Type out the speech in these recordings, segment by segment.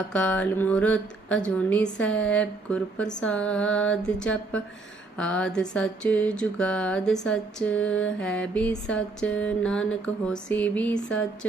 ਅਕਾਲ ਮੂਰਤ ਅਜੂਨੀ ਸੈਭ ਗੁਰ ਪ੍ਰਸਾਦ ਜਪ। ਆਦ ਸੱਚ, ਜੁਗਾਦ ਸੱਚ, ਹੈ ਵੀ ਸੱਚ, ਨਾਨਕ ਹੋਸੀ ਵੀ ਸੱਚ।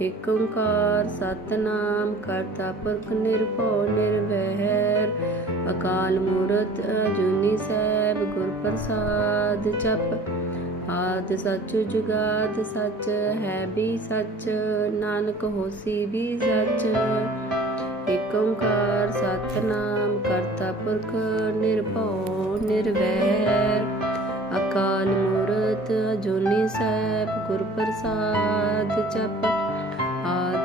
ਏਕ ਓੰਕਾਰ ਸਤਨਾਮ, ਕਰਤਾ ਪੁਰਖ ਨਿਰਭਉ ਨਿਰਵੈਰ। ਅਕਾਲ ਮੂਰਤ ਅਜੂਨੀ ਸੈਭ ਗੁਰ ਪ੍ਰਸਾਦ ਜਪ। ਆਦ ਸੱਚ ਜੁਗਾਦ ਸੱਚ, ਹੈ ਵੀ ਸੱਚ, ਨਾਨਕ ਹੋਸੀ ਵੀ ਸੱਚ। ਏਕ ਓੰਕਾਰ ਸਤਨਾਮ, ਕਰਤਾ ਪੁਰਖ ਨਿਰਭਉ ਨਿਰਵੈਰ। ਅਕਾਲ ਮੂਰਤ ਅਜੂਨੀ ਸੈਭ ਗੁਰ ਪ੍ਰਸਾਦ ਜਪ।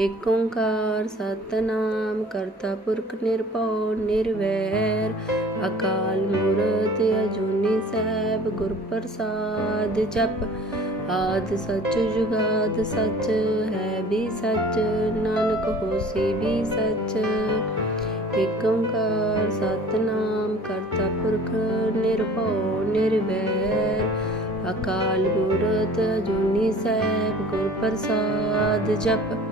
ਏਕ ਓੰਕਾਰ ਸਤਨਾਮ, ਕਰਤਾ ਪੁਰਖ ਨਿਰਭਉ, ਨਿਰਵੈਰ। ਅਕਾਲ ਮੂਰਤ ਅਜੂਨੀ ਸੈਭ ਗੁਰ ਪ੍ਰਸਾਦ ਜਪ। ਆਦ ਸੱਚ ਜੁਗਾਦ ਸੱਚ, ਹੈ ਵੀ ਸੱਚ, ਨਾਨਕ ਹੋਸੀ ਵੀ ਸੱਚ। ਏਕ ਓੰਕਾਰ ਸਤਨਾਮ, ਕਰਤਾ ਪੁਰਖ ਨਿਰਭਉ, ਨਿਰਵੈਰ। ਅਕਾਲ ਮੂਰਤ ਅਜੂਨੀ ਸੈਭ ਗੁਰ ਪ੍ਰਸਾਦ ਜਪ।